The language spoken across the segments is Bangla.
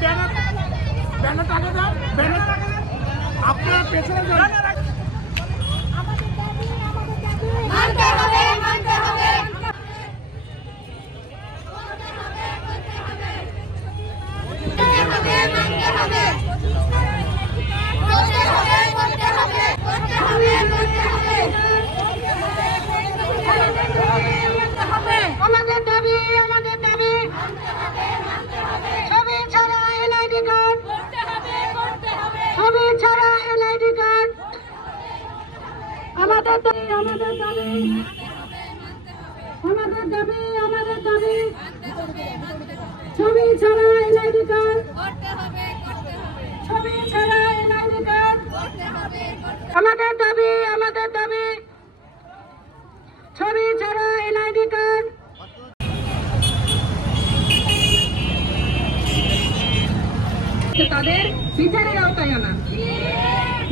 ব্যানার ব্যানার টাকা দাও, ব্যানার টাকা দাও। আপনার পেছনে। মানতে হবে মানতে হবে। মানতে হবে মানতে হবে। আমাদের দাবি আমাদের দাবি। আমাদের দাবি আমাদের দাবি। ছবি ছাড়া এনআইডি কার্ড। ছবি ছাড়া এনআইডি কার্ড। আমাদের দাবি আমাদের দাবি। ছবি ছাড়া এনআইডি কার্ড। তাদের বিচারের আওতায় আনা।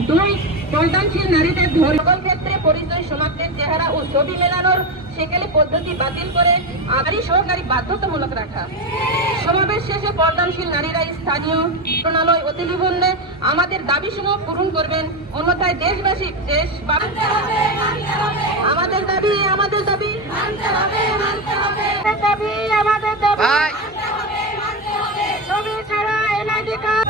দুই পর্দানশীল নারীদের ধরে সকল ক্ষেত্রে পরিচয় শনাক্তের চেহারা ও ছবি মেলানোর সেকেলে পদ্ধতি বাতিল করে আগারী সহকারী বাধ্যতামূলক রাখা। সমাবেশ শেষে পর্দানশীল নারীরা স্থানীয় প্রণালয় অতি নিবন্ধে আমাদের দাবিসমূহ পূরণ করবেন। অন্যথায় দেশবাসী দেশ আমাদের দাবি আমাদের দাবি। দাবি আমাদের দাবি। ছবি ছাড়া এনআইডি কার্ড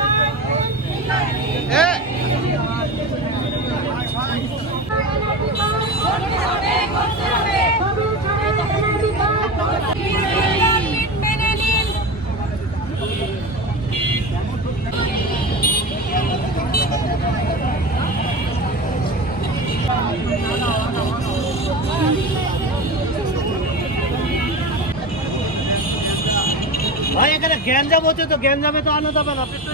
ভাই এখানে গ্যাঞ্জাম হচ্ছে তো গ্যাঞ্জামে তো আনা যাবে না আপনি। তো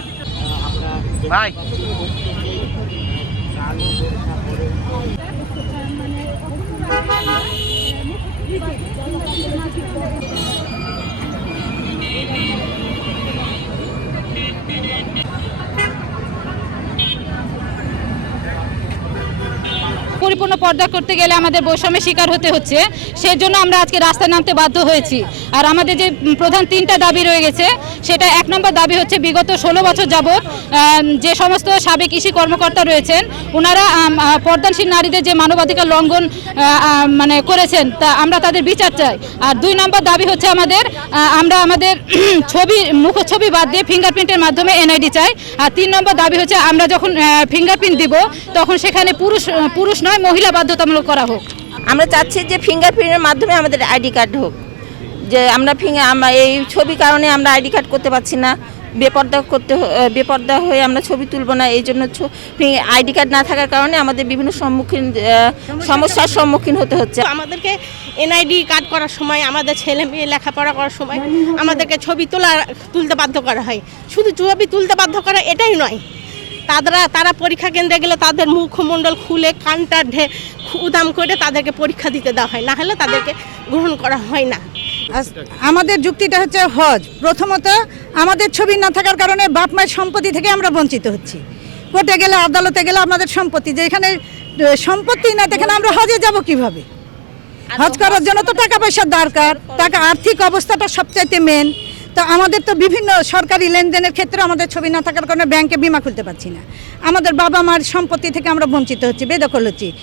পরিপূর্ণ পর্দা করতে গেলে আমাদের বৈষম্যের শিকার হতে হচ্ছে। সেজন্য আমরা আজকে রাস্তায় নামতে বাধ্য হয়েছি। আর আমাদের যে প্রধান তিনটা দাবি রয়ে গেছে, সেটা এক নম্বর দাবি হচ্ছে বিগত ষোলো বছর যাবৎ যে সমস্ত সাবেক কৃষি কর্মকর্তা রয়েছেন ওনারা পর্দানশীল নারীদের যে মানবাধিকার লঙ্ঘন মানে করেছেন, তা আমরা তাদের বিচার চাই। আর দুই নম্বর দাবি হচ্ছে আমাদের আমরা আমাদের ছবি, মুখ ছবি বাদ দিয়ে ফিঙ্গারপ্রিন্টের মাধ্যমে এনআইডি চাই। আর তিন নম্বর দাবি হচ্ছে আমরা যখন ফিঙ্গারপ্রিন্ট দিব, তখন সেখানে পুরুষ পুরুষ নয় মহিলা বাধ্যতামূলক করা হোক। আমরা চাচ্ছি যে ফিঙ্গারপ্রিন্টের মাধ্যমে আমাদের আইডি কার্ড হোক। যে আমরা ফিঙ্গার আমরা এই ছবি কারণে আমরা আইডি কার্ড করতে পারছি না। বেপর্দা করতে বেপর্দা হয়ে আমরা ছবি তুলব না। এই জন্য আইডি কার্ড না থাকার কারণে আমাদের বিভিন্ন সম্মুখীন সমস্যার সম্মুখীন হতে হচ্ছে। আমাদেরকে এনআইডি কার্ড করার সময় আমাদের ছেলে মেয়ে লেখাপড়া করার সময় আমাদেরকে ছবি তোলা তুলতে বাধ্য করা হয়। শুধু ছবি তুলতে বাধ্য করা এটাই নয় তারা তারা পরীক্ষা কেন্দ্রে গেলে তাদের মুখমণ্ডল খুলে কানটা ঢে উদাম করে তাদেরকে পরীক্ষা দিতে দেওয়া হয়। না হলে তাদেরকে গ্রহণ করা হয় না। আমাদের যুক্তিটা হচ্ছে হজ। প্রথমত আমাদের ছবি না থাকার কারণে বাপ মায়ের সম্পত্তি থেকে আমরা বঞ্চিত হচ্ছি। কোর্টে গেলে আদালতে গেলে আমাদের সম্পত্তি যেখানে আহ, সম্পত্তি না সেখানে আমরা হজে যাব কীভাবে? হজ করার জন্য তো টাকা পয়সার দরকার। টাকা আর্থিক অবস্থাটা সবচাইতে মেন তো আমাদের তো বিভিন্ন সরকারি লেনদেনের ক্ষেত্রে আমাদের ছবি না থাকার কারণে ব্যাংকে বিমা খুলতে পারছি না। আমাদের বাবা মার সম্পত্তি থেকে আমরা বঞ্চিত হচ্ছি, বেদখল হচ্ছি।